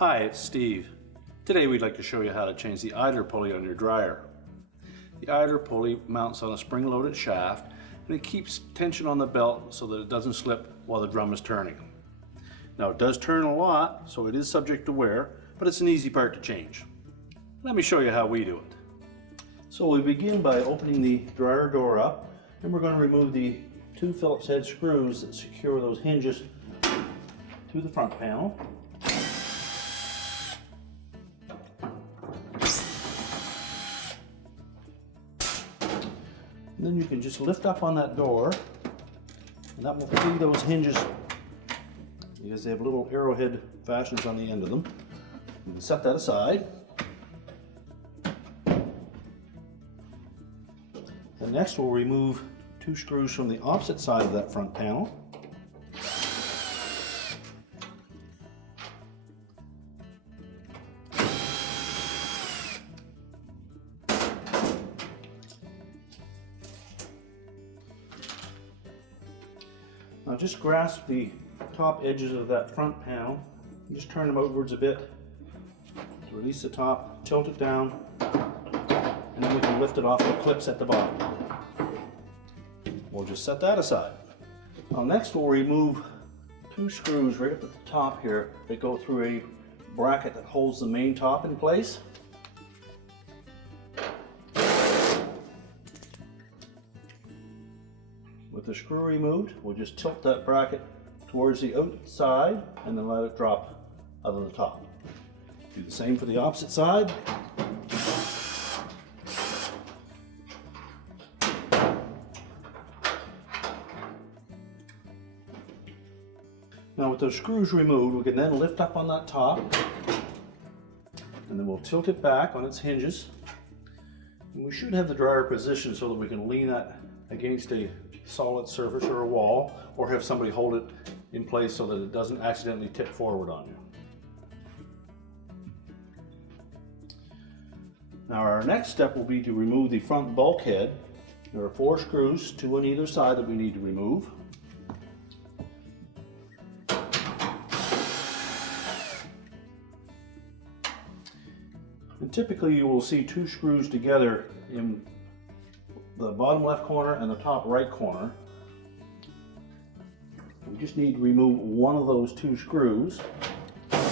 Hi, it's Steve. Today we'd like to show you how to change the idler pulley on your dryer. The idler pulley mounts on a spring-loaded shaft and it keeps tension on the belt so that it doesn't slip while the drum is turning. Now it does turn a lot, so it is subject to wear, but it's an easy part to change. Let me show you how we do it. So we begin by opening the dryer door up, and we're going to remove the two Phillips head screws that secure those hinges to the front panel. And then you can just lift up on that door, and that will free those hinges because they have little arrowhead fasteners on the end of them. You can set that aside. And next we'll remove two screws from the opposite side of that front panel. Now just grasp the top edges of that front panel and just turn them outwards a bit to release the top, tilt it down, and then we can lift it off the clips at the bottom. We'll just set that aside. Now next we'll remove two screws right up at the top here that go through a bracket that holds the main top in place. With the screw removed, we'll just tilt that bracket towards the outside and then let it drop out of the top. Do the same for the opposite side. Now with those screws removed, we can then lift up on that top and then we'll tilt it back on its hinges. And we should have the dryer positioned so that we can lean that against a solid surface or a wall, or have somebody hold it in place so that it doesn't accidentally tip forward on you. Now our next step will be to remove the front bulkhead. There are 4 screws, 2 on either side, that we need to remove. And typically you will see 2 screws together in the bottom left corner and the top right corner. We just need to remove one of those 2 screws. And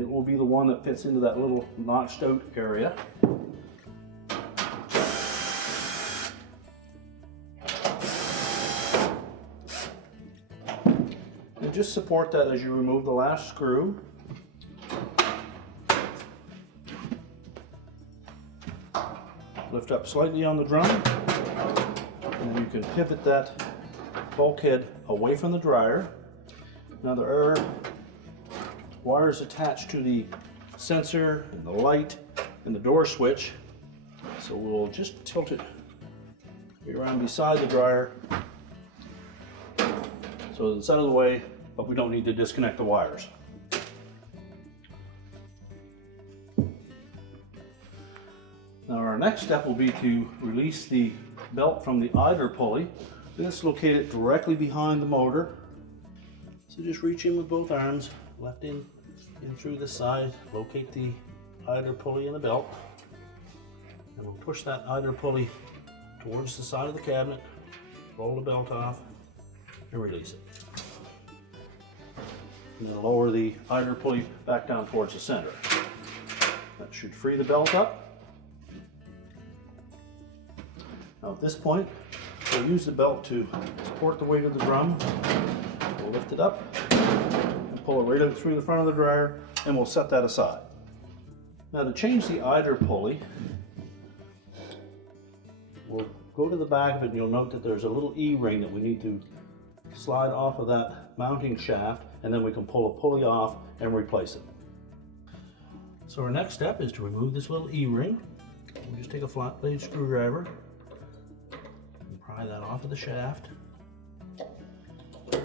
it will be the one that fits into that little notched out area. And just support that as you remove the last screw. Lift up slightly on the drum, and then you can pivot that bulkhead away from the dryer. Now there are wires attached to the sensor and the light and the door switch, so we'll just tilt it around beside the dryer so it's out of the way, but we don't need to disconnect the wires. Now our next step will be to release the belt from the idler pulley. This located directly behind the motor. So just reach in with both arms, left in through the side, locate the idler pulley in the belt, and we'll push that idler pulley towards the side of the cabinet, roll the belt off, and release it. And then lower the idler pulley back down towards the center. That should free the belt up. Now at this point, we'll use the belt to support the weight of the drum. We'll lift it up and pull it right out through the front of the dryer, and we'll set that aside. Now to change the idler pulley, we'll go to the back of it and you'll note that there's a little E-ring that we need to slide off of that mounting shaft, and then we can pull a pulley off and replace it. So our next step is to remove this little E-ring. We'll just take a flat blade screwdriver, pry that off of the shaft. And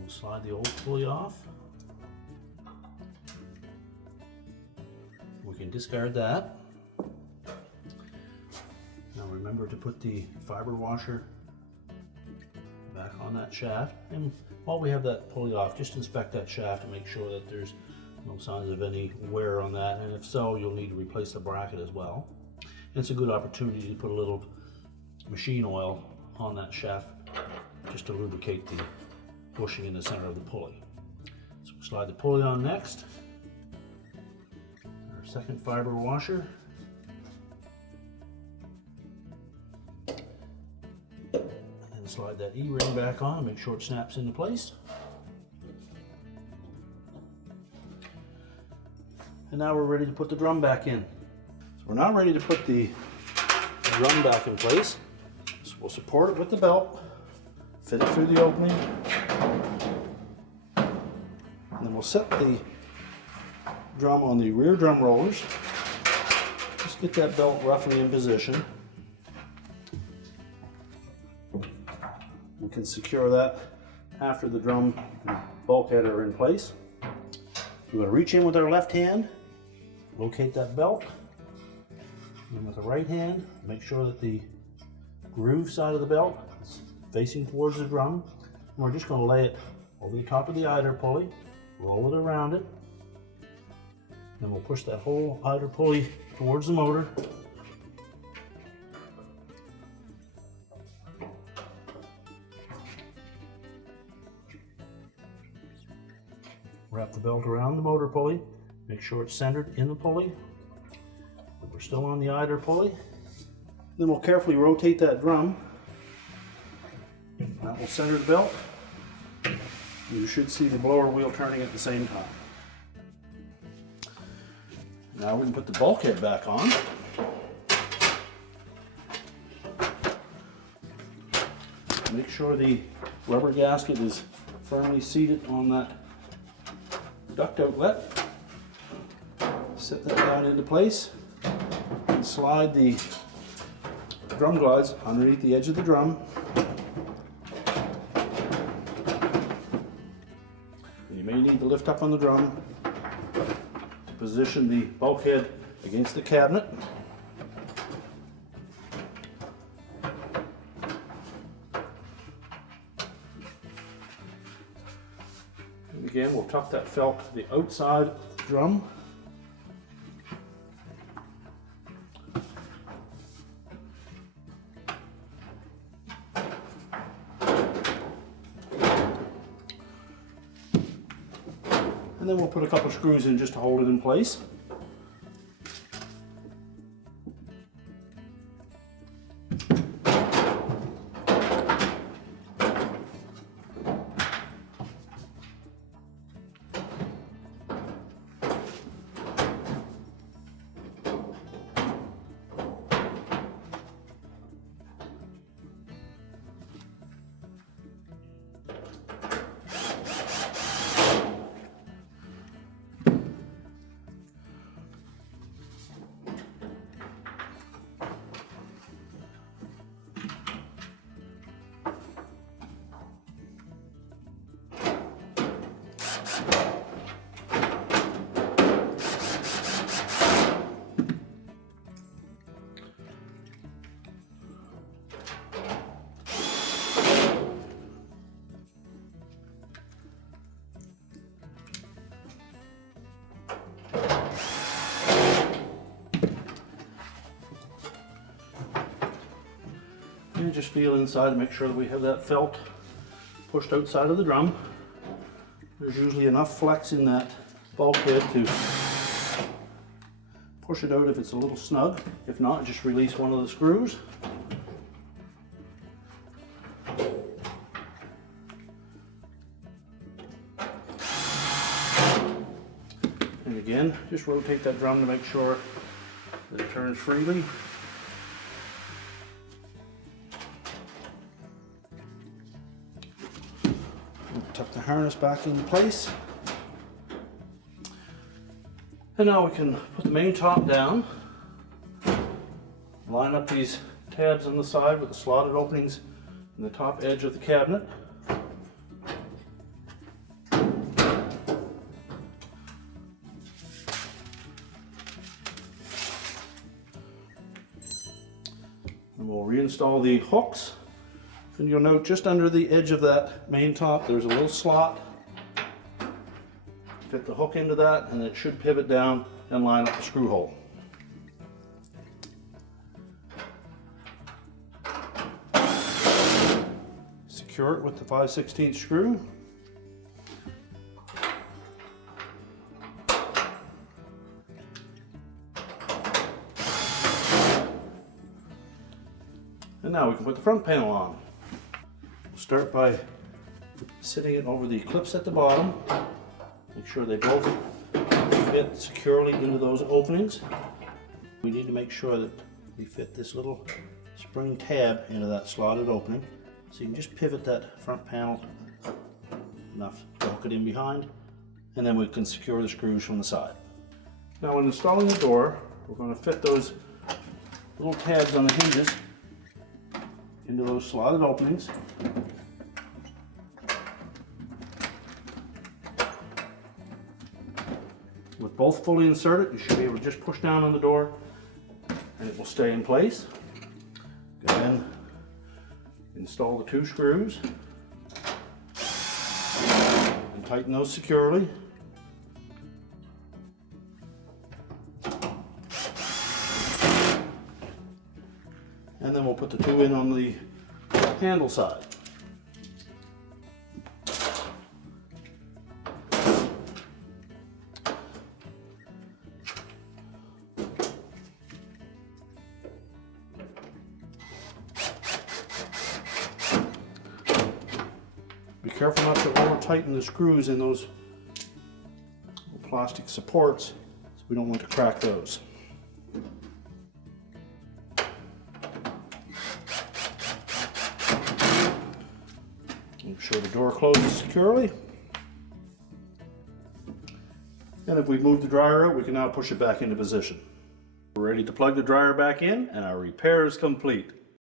we'll slide the old pulley off. We can discard that. Now remember to put the fiber washer back back on that shaft. And while we have that pulley off, just inspect that shaft to make sure that there's no signs of any wear on that, and if so, you'll need to replace the bracket as well. And it's a good opportunity to put a little machine oil on that shaft just to lubricate the bushing in the center of the pulley. So we'll slide the pulley on next. Our second fiber washer. And slide that E-ring back on and make sure it snaps into place. And now we're ready to put the drum back in. So we're now ready to put the drum back in place. So we'll support it with the belt, fit it through the opening, and then we'll set the drum on the rear drum rollers. Just get that belt roughly in position. We can secure that after the drum and bulkhead are in place. We're going to reach in with our left hand, locate that belt, and with the right hand, make sure that the groove side of the belt is facing towards the drum. And we're just going to lay it over the top of the idler pulley, roll it around it, then we'll push that whole idler pulley towards the motor. Wrap the belt around the motor pulley, make sure it's centered in the pulley. We're still on the idler pulley. Then we'll carefully rotate that drum. That will center the belt. You should see the blower wheel turning at the same time. Now we can put the bulkhead back on. Make sure the rubber gasket is firmly seated on that duct outlet. Set that down into place and slide the drum glides underneath the edge of the drum. You may need to lift up on the drum to position the bulkhead against the cabinet. And again, we'll tuck that felt to the outside of the drum. And then we'll put a couple screws in just to hold it in place. And just feel inside to make sure that we have that felt pushed outside of the drum. There's usually enough flex in that bulkhead to push it out if it's a little snug. If not, just release one of the screws. And again, just rotate that drum to make sure that it turns freely. Tuck the harness back into place. And now we can put the main top down, line up these tabs on the side with the slotted openings in the top edge of the cabinet. And we'll reinstall the hooks And you'll note just under the edge of that main top, there's a little slot. Fit the hook into that, and it should pivot down and line up the screw hole. Secure it with the 5/16 screw. And now we can put the front panel on. We'll start by sitting it over the clips at the bottom. Make sure they both fit securely into those openings. We need to make sure that we fit this little spring tab into that slotted opening. So you can just pivot that front panel enough to hook it in behind, and then we can secure the screws from the side. Now when installing the door, we're going to fit those little tabs on the hinges into those slotted openings. With both fully inserted, you should be able to just push down on the door and it will stay in place. Then install the 2 screws and tighten those securely. And then we'll put the 2 in on the handle side. Be careful not to over tighten the screws in those plastic supports, so we don't want to crack those. Make sure the door closes securely. And if we've moved the dryer out, we can now push it back into position. We're ready to plug the dryer back in, and our repair is complete.